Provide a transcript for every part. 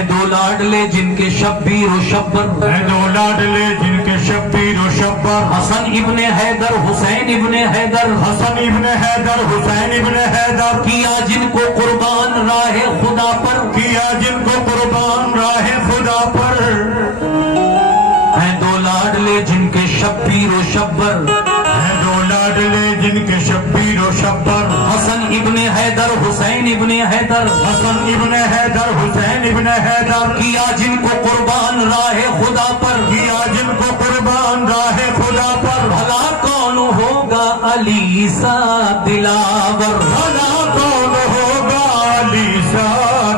हैं दो लाडले जिनके शब्बीर व शब्बर, हैं दो लाडले जिनके शब्बीर व शब्बर, हसन इब्ने हैदर हुसैन इब्ने हैदर, हसन इब्ने हैदर हुसैन इब्ने हैदर, किया जिनको कुर्बान राहे खुदा पर, किया जिनको कुर्बान राहे खुदा पर। हैं दो लाडले जिनके शब्बीर व शब्बर, हैं दो लाडले जिनके शब्बीर व शब्बर, हसन इब्ने हैदर हुसैन इब्ने हैदर, हसन इब्ने हैदर हुसैन इब्ने हैदर, किया जिनको कुर्बान राहे खुदा पर, किया जिनको कुर्बान राहे खुदा पर। भला कौन होगा अली सा दिलावर, भला कौन होगा अली सा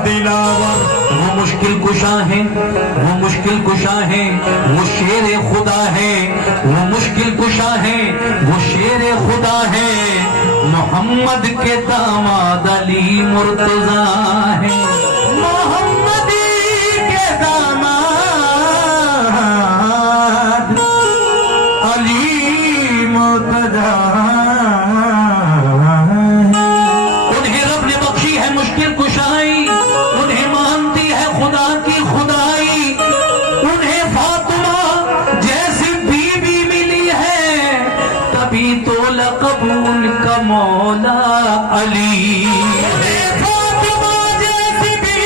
दिलावर। वो मुश्किल कुशा है, वो मुश्किल कुशा है, वो शेर खुदा है, वो मुश्किल कुशा है, वो शेर खुदा है। मोहम्मद के दामाद अली मुर्तजा है, मोहम्मद के दामाद अली मुर्तजा। उन्हें रब ने बख्शी है मुश्किल कुशाई, उन्हें मानती है खुदा की खुदाई, उन्हें फातिमा जैसी बीवी मिली है, तभी तो लक़ब उनका मौला अली। उन्हें फातिमा जैसी बीवी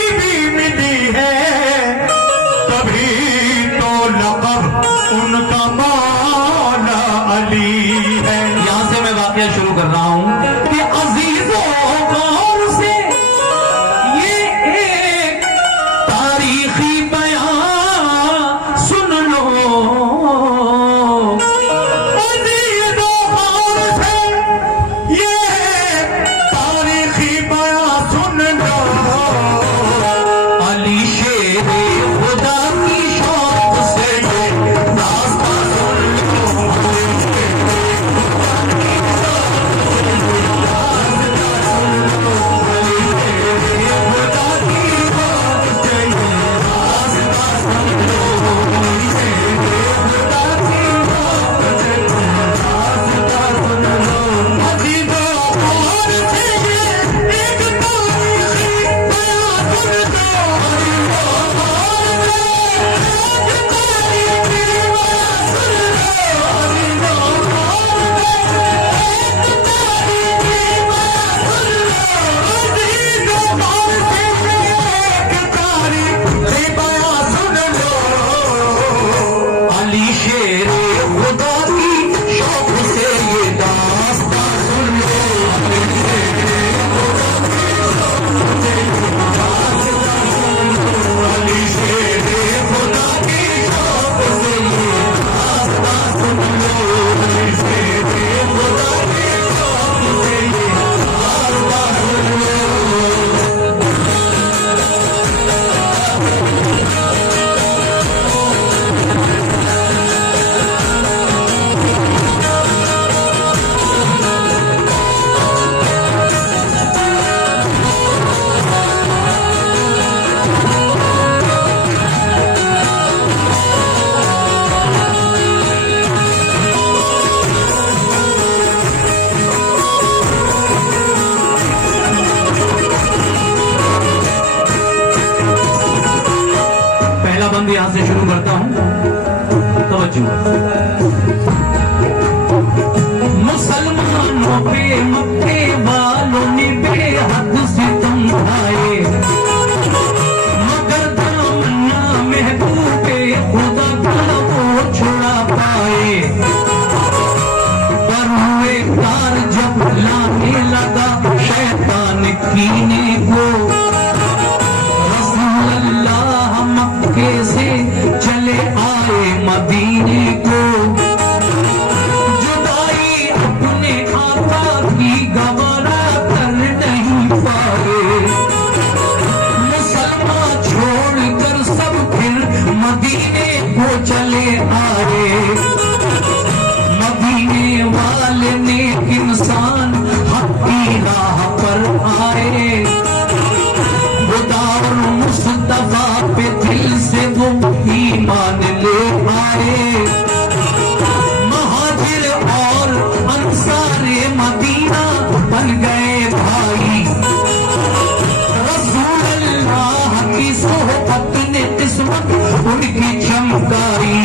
मोहब्बत ने किस्मत उनकी चमकारी,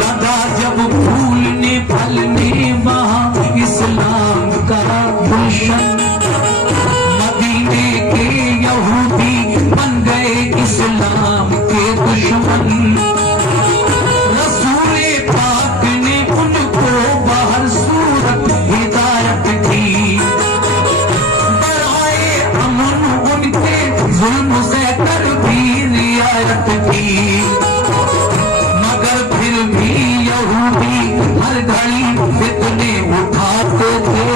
लगा जब फूलने फलने वहाँ इस्लाम का गुलशन, मदीने के यहूदी बन गए इस्लाम के दुश्मन। रसूले पाक ने उनको बाहर सूरत हिदायत की, बढ़ाए अमन उनके जुल्म से कर भी रियायत की, मगर फिर भी यहूदी हर घड़ी फितने उठाते थे,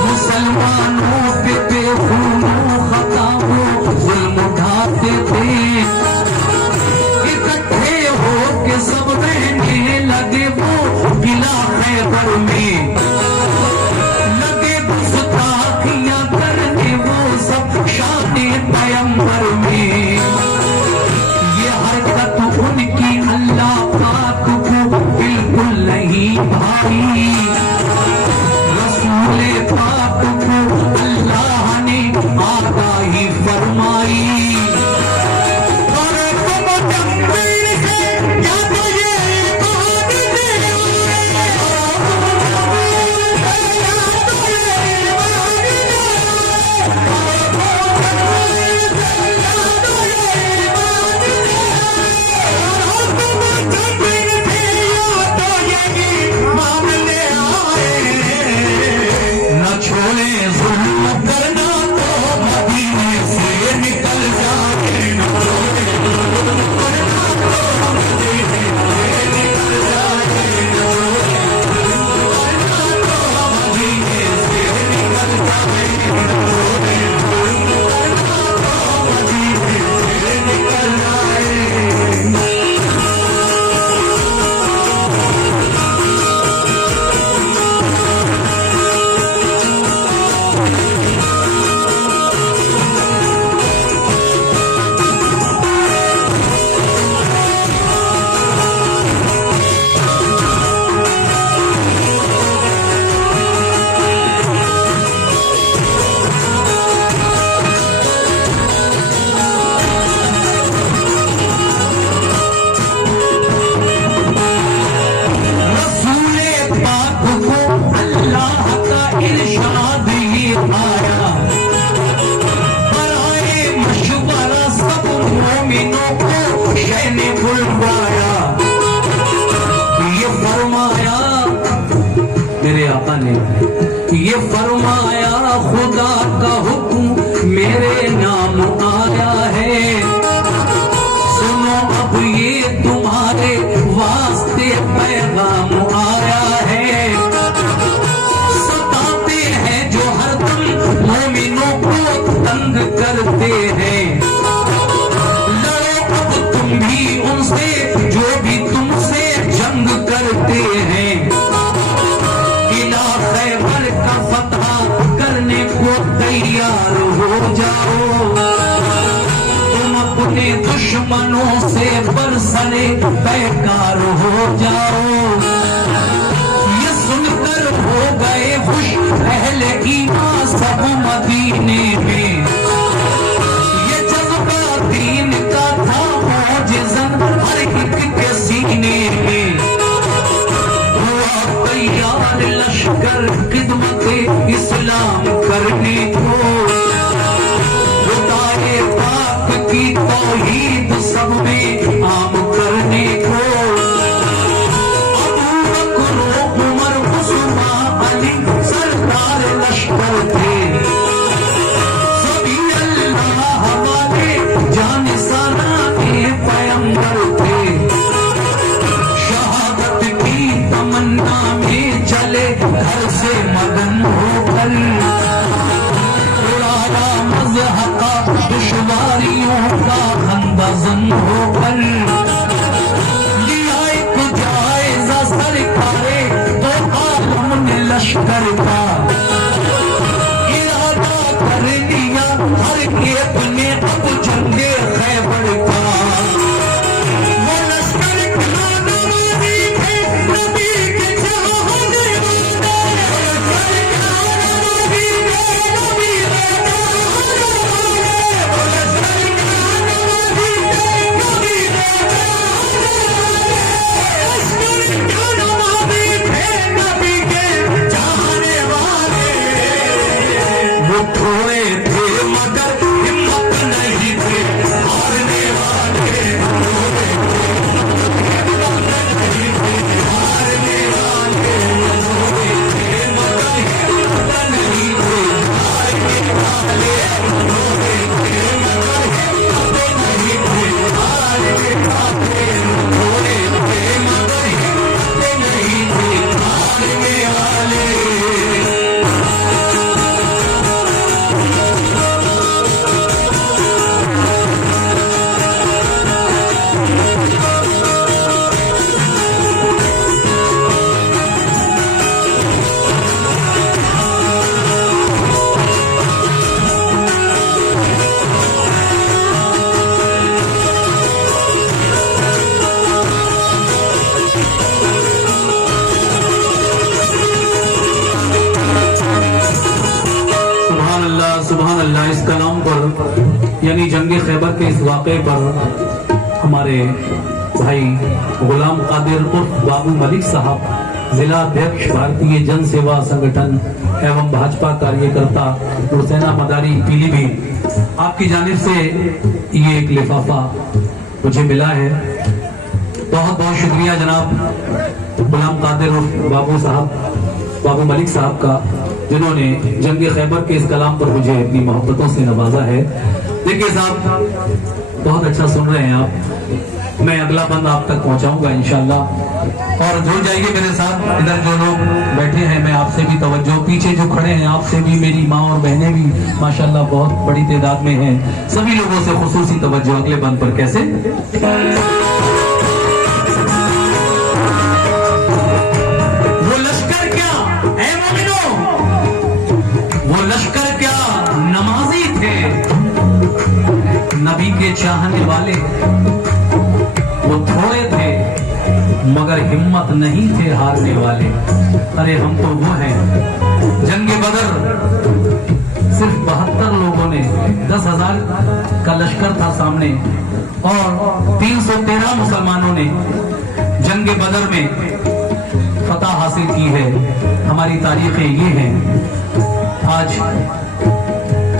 मुसलमानों पे बेखूनों खताओं जुल्म उठाते थे। इकट्ठे हो के सब रहने लगे वो किला खैबर में, लगे गुस्ताखियां करने वो सब शाने पैगंबर में। ये हरकत उनकी अल्लाह पाक को बिल्कुल नहीं भाई, रसूले पाक को अल्लाह ने आगाही फरमाई। और तुम जंगल से या तो ये बात न छोड़े जुल्म करना तो मदीने से निकल जाए, न छोड़े जुल्म करना तो मदीने से निकल जाए, न छोड़े जुल्म करना तो मदीने से निकल जाए, न छोड़े जुल्म करना तो मदीने से निकल जाए। रसूले पाक को अल्लाह का इरशाद ये आया, कराए मशवरा सब मोमिनों को शहने बुलवाया। ये फरमाया मेरे आका ने, ये फरमाया खुदा का हुक्म मेरे नाम आया है, सुनो अब ये तुम्हारे वास्ते पैगाम आया है। सताते हैं जो हरदम मोमिनों को तंग करते हैं, लड़ो अब तुम भी उनसे जो भी तुमसे जंग करते हैं। किला खैबर का फतह करने को तैयार हो जाओ, तुम अपने दुश्मनों से बरसरे बेकार हो जाओ। ये सुनकर हो गए खुश अहले ईमान सब मदीने में, ये जज्बा दीन का था मौजिज़न हर एक के सीने में। हुआ तैयार लश्कर खिदमत इस्लाम करने को, खुदाए पाक की तौहीद सब में आम करने को। अबू बकर उमर उस्मान अली सरदार लश्कर थे, सभी अल्लाह वाले जानिसाना के पैगंबर थे। शहादत की तमन्ना में चले घर से मगन होकर, उड़ाया मज़हक़ा दुश्वारियों का खंदज़न होकर। लिया एक जायज़ा सरकारे तो आलम ने लश्कर का, इरादा कर लिया हर एक ने अब जंगे खैबर का। वो लश्कर का नवाज़ी थे नबी के चाहने वाले, यानी जंग खैबर के इस वाक़े पर हमारे भाई गुलाम कादिर उर्फ बाबू मलिक साहब, जिला अध्यक्ष भारतीय जन सेवा संगठन एवं भाजपा कार्यकर्ता हुसैना मदारी पीलीभीत, आपकी जानिब से ये एक लिफाफा मुझे मिला है। बहुत बहुत शुक्रिया जनाब गुलाम कादिर उर्फ बाबू साहब, बाबू मलिक साहब का, जिन्होंने जंग खैबर के इस कलाम पर मुझे अपनी मोहब्बतों से नवाजा है। देखिए साहब, बहुत अच्छा सुन रहे हैं आप, मैं अगला बंद आप तक पहुंचाऊंगा इंशाल्लाह। और जुड़ जाइए मेरे साथ। इधर जो लोग बैठे हैं, मैं आपसे भी तवज्जो, पीछे जो खड़े हैं आपसे भी, मेरी माँ और बहनें भी माशाल्लाह बहुत बड़ी तादाद में हैं, सभी लोगों से खुसूसी तवज्जो अगले बंद पर। कैसे? वो लश्कर क्या ऐ मोमिनो, वो लश्कर क्या नमाजी थे, नबी के चाहने वाले। वो थोड़े थे मगर हिम्मत नहीं थे हारने वाले। अरे हम तो वो हैं। जंग बदर सिर्फ 72 लोगों ने, 10,000 का लश्कर था सामने, और 313 मुसलमानों ने जंग बदर में फतह हासिल की है। हमारी तारीखें ये हैं। आज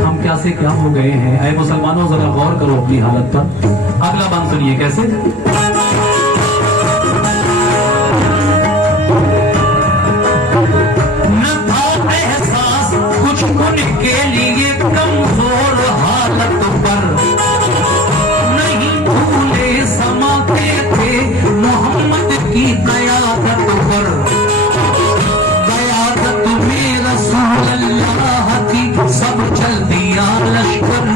हम क्या से क्या हो गए हैं। ऐ मुसलमानों, जरा गौर करो अपनी हालत पर। अगला बात सुनिए कैसे। न था एहसास कुछ उनके लिए कमजोर हालत पर, नहीं भूले समाते थे मोहम्मद की कयादत पर। कयादत में रसूल अल्लाह की सब चल दिया लश्कर,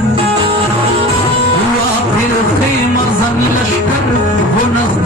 हुआ फिर खेमज़न लश्कर, वो नज़र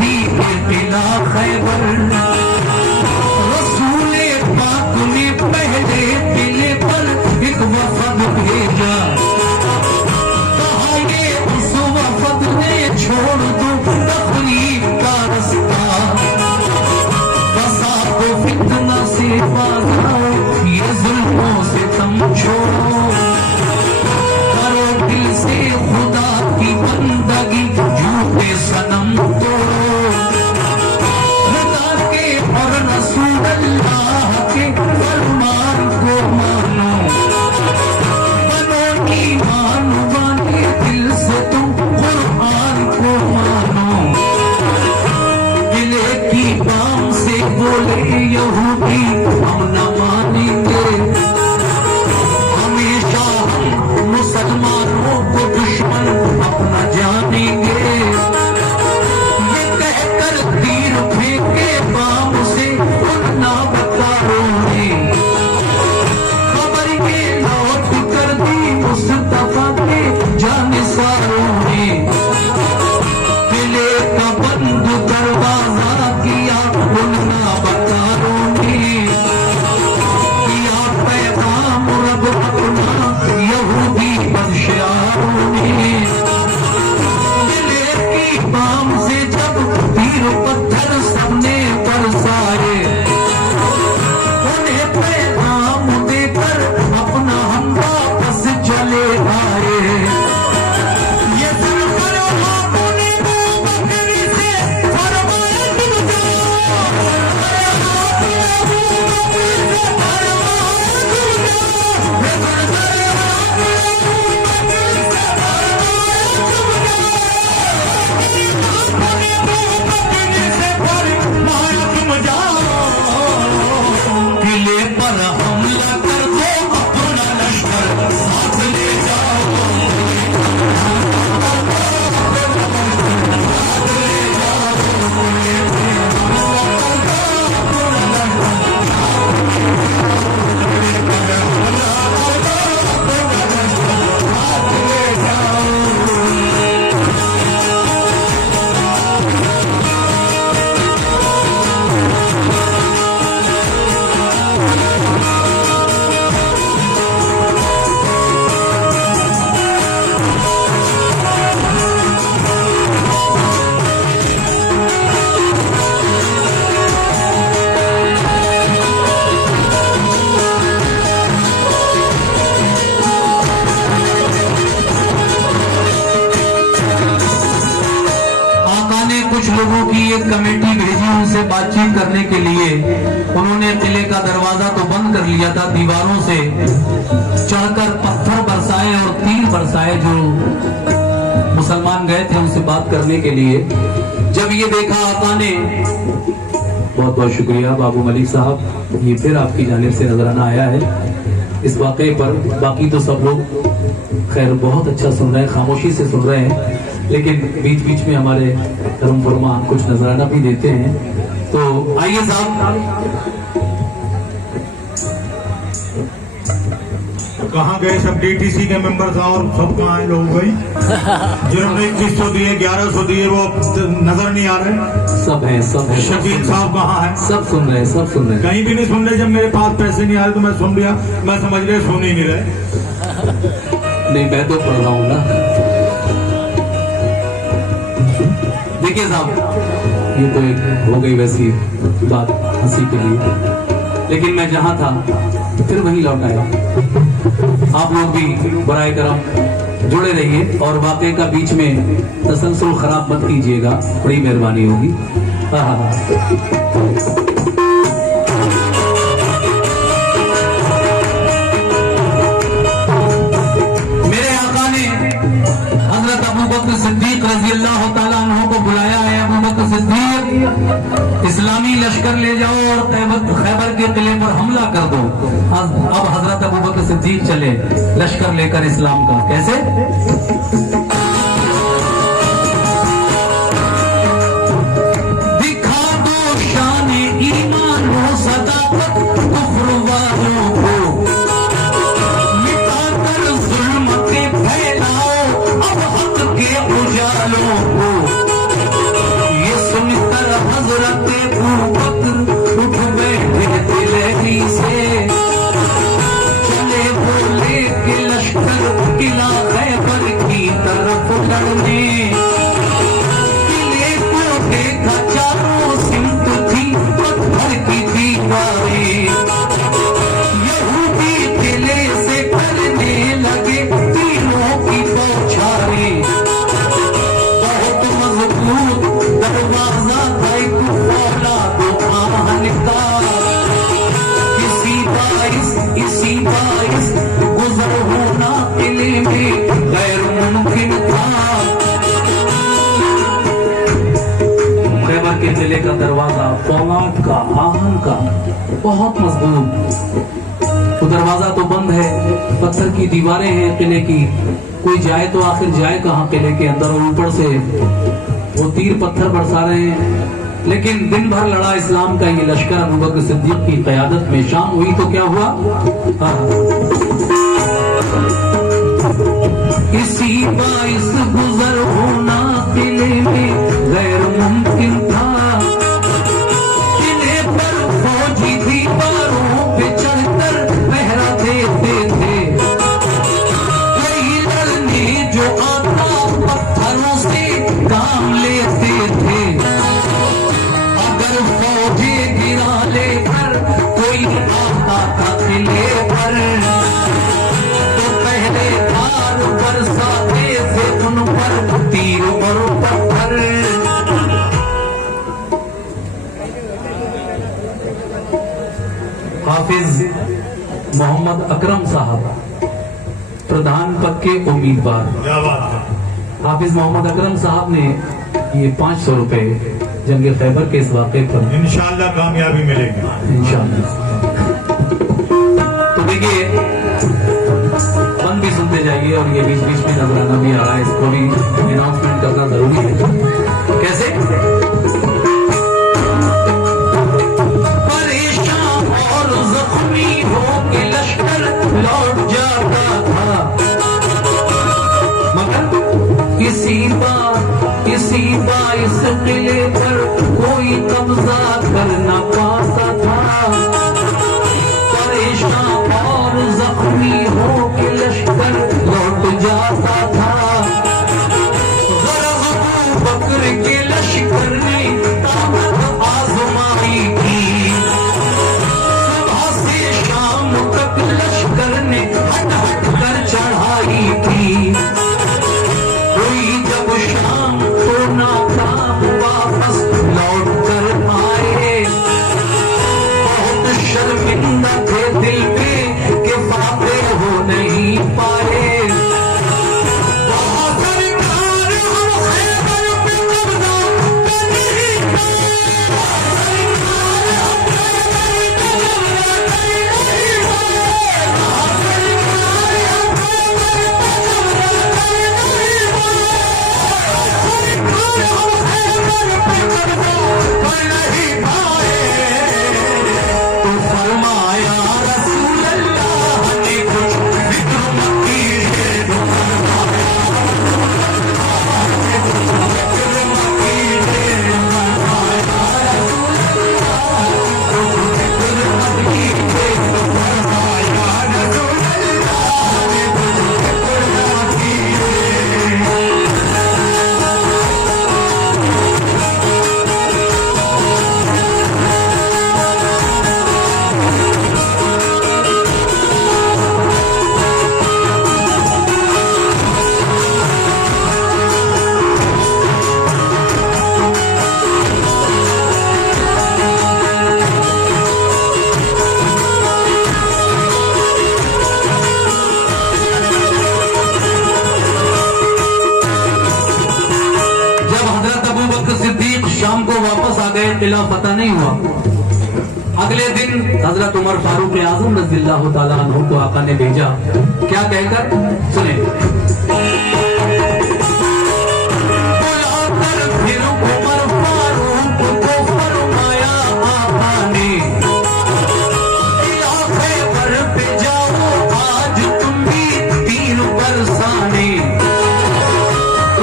की एक कमेटी भेजी उनसे बातचीत करने के लिए। उन्होंने किले का दरवाजा तो बंद कर लिया था, दीवारों से चढ़कर पत्थर बरसाए और तीर बरसाए। जो मुसलमान गए थे उनसे बात करने के लिए, जब ये देखा आका ने, बहुत बहुत शुक्रिया बाबू मलिक साहब, ये फिर आपकी जानिब से नजराना आया है इस वाक़े पर। बाकी तो सब लोग खैर बहुत अच्छा सुन रहे हैं, खामोशी से सुन रहे हैं, लेकिन बीच बीच में हमारे धर्म फरमा कुछ नजराना भी देते हैं। तो आइए साहब, कहाँ गए सब डीटीसी के मेंबर और सब कहाँ हैं लोग भाई? जिन्होंने 2100 दिए, 1100 दिए, वो नजर नहीं आ रहे। सब है, सब है। शकील साहब कहाँ है? सब सुन रहे हैं, सब सुन रहे हैं। कहीं भी नहीं सुन रहे। जब मेरे पास पैसे नहीं आए तो मैं सुन लिया, मैं समझ रहे सुन ही नहीं रहे। नहीं, मैं तो पढ़ रहा हूँ ना। देखिए साहब, ये तो एक हो गई वैसी बात हंसी के लिए, लेकिन मैं जहां था फिर वहीं लौट आया। आप लोग भी बराए करम जुड़े रहिए और वाक़े का बीच में तसलसल खराब मत कीजिएगा, बड़ी मेहरबानी होगी। मेरे आका ने हजरत अबू बकर सिद्दीक रज़ी अल्लाह तआला अन्हु को बुलाया है। अबू बकर सिद्दीक, इस्लामी लश्कर ले जाओ और खैबर के किले पर हमला कर दो। अब हजरत अबू बकर सिद्दीक चले लश्कर लेकर इस्लाम का। कैसे? दिखा दो शान ईमान हो सदाकत कुफ्र वालों को, मिटाकर जुल्म के फैलाओ अब हक के उजालों को। ये सुनकर हजरत अबू बकर उठ बैठे दिलेरी से, चले बोले कि लश्कर किला खैबर की तरफ लड़ने। किले को देखा चारों सिमत थी पत्थर की दीवारें, यहूदी किले से करने लगे तीरों की बौछारें। बहुत मजबूत दरवाजा था एक फौलाद आन का, इसी बाइस गुजर होना किले में गैर मुमकिन था। खैबर के किले का दरवाजा फौलाद का, आहन का, बहुत मजबूत। तो दरवाजा तो बंद है, पत्थर की दीवारें हैं किले की, कोई जाए तो आखिर जाए कहाँ किले के अंदर, और ऊपर से वो तीर पत्थर बरसा रहे हैं। लेकिन दिन भर लड़ा इस्लाम का ये लश्कर अबू बकर सिद्दीक की क़यादत में। शाम हुई तो क्या हुआ? इसी बाइस गुजर होना किले में गैर मुमकिन था। किले पर फौजी दीवारों पे चढ़कर पहरा देते थे, कोई लड़ने जो आता पत्थरों से काम लेते थे। फौजी गिरा लेकर कोई आता था किले पर, तो पहले तार बरसाते थे उन पर तीर और पत्थर। हाफिज मोहम्मद अकरम साहब, प्रधान पद के उम्मीदवार। हाफिज मोहम्मद अकरम साहब ने ये 500 रुपए जंग खैबर के इस वाक़े पर इंशाअल्लाह कामयाबी मिलेगी, इंशाअल्लाह। तो देखिए, मन भी सुनते जाइए और ये बीच बीच में नजराना भी आ रहा है, इसको भी अनाउंसमेंट करना जरूरी है। कैसे? परेशान और जख्मी हो के लश्कर लौट जाता था, मगर किसी बाइस किले पर कोई कब्जा कर न पाता था। परेशान और जख्मी हो के लश्कर लौट जाता था। अबू बकर के लश्कर ने ताकत आजमाई थी, सुबह से शाम तक लश्कर ने हट हट कर चढ़ाई थी। कोई जब शाम को नाकाम वापस किला फतह नहीं हुआ। अगले दिन हजरत उमर फारूक आजम रज़ियल्लाहु ताला अन्हु को आका ने भेजा, क्या कहकर, सुने, फिर उमर फारूक को फरमाया आका ने, खैबर पे जाओ आज तुम भी तीर बरसाने।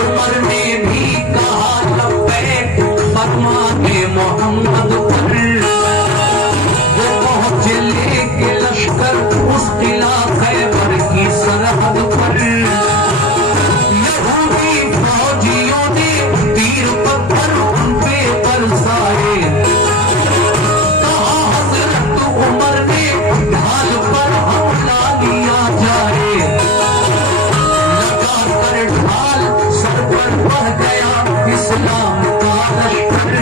उमर ने भी कहा लब्बैक फरमाने मोहम्मद पर। वो पहुंचे लेके लश्कर उस किला खैबर की सरहद पर। यहूदी फौजियों ने तीर पत्थर उन पे बरसाए। कहा हजरत उमर ने ढाल पर हमला लिया जाए। लगा कर ढाल सर पर बढ़ गया इस्लाम का लश्कर,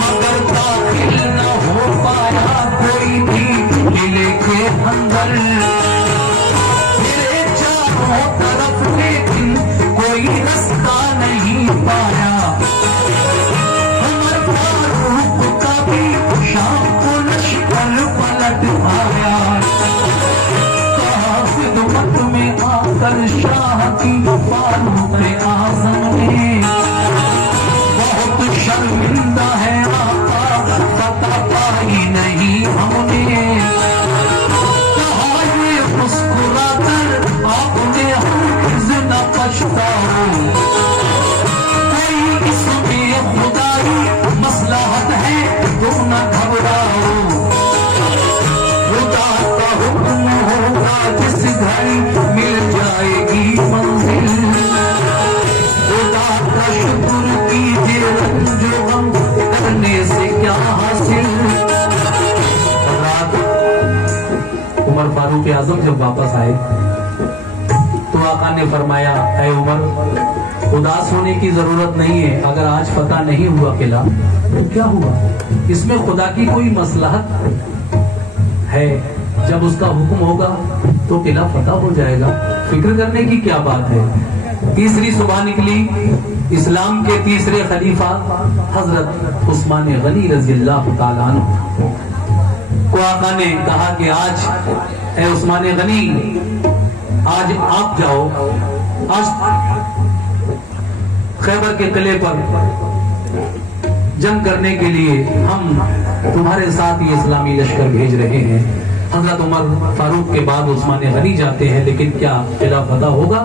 मगर दाखिल न हो पाया कोई भी किले के अंदर। फिरे चारों तरफ लेकिन कोई रास्ता नहीं पाया। उमर फारूक का भी शाम को लश्कर पलट आया। खिदमत में आकर शाह की फारूक आज़म ने, बहुत शर्मिंदा है आका फतह पाई नहीं हमने। कहा ये मुस्कुरा कर आपने हरगिज़ न पछताओ, कोई इसमें खुदाई मसलहत है तो न घबराओ। खुदा का हुक्म होगा जिस घड़ी मिल जाएगी मंजिल। खुदा का शुक्र कीजिए जो हम करने से क्या हासिल। रात उमर फारूक आजम जब वापस आए तो आका ने फरमाया, ऐ उमर, उदास होने की जरूरत नहीं है। अगर आज फतह नहीं हुआ किला तो क्या हुआ, इसमें खुदा की कोई मसलहत है। जब उसका हुक्म होगा तो किला फतह हो जाएगा, फिक्र करने की क्या बात है। तीसरी सुबह निकली, इस्लाम के तीसरे खलीफा हजरत उस्मान गनी रज़ियल्लाहु ताला अन्हु को आका ने कहा कि आज ए उस्मान गनी, आज आप जाओ, आज खैबर के किले पर जंग करने के लिए हम तुम्हारे साथ ये इस्लामी लश्कर भेज रहे हैं। हजरत उमर फारूक के बाद उस्मान गनी जाते हैं, लेकिन क्या किला फतह होगा?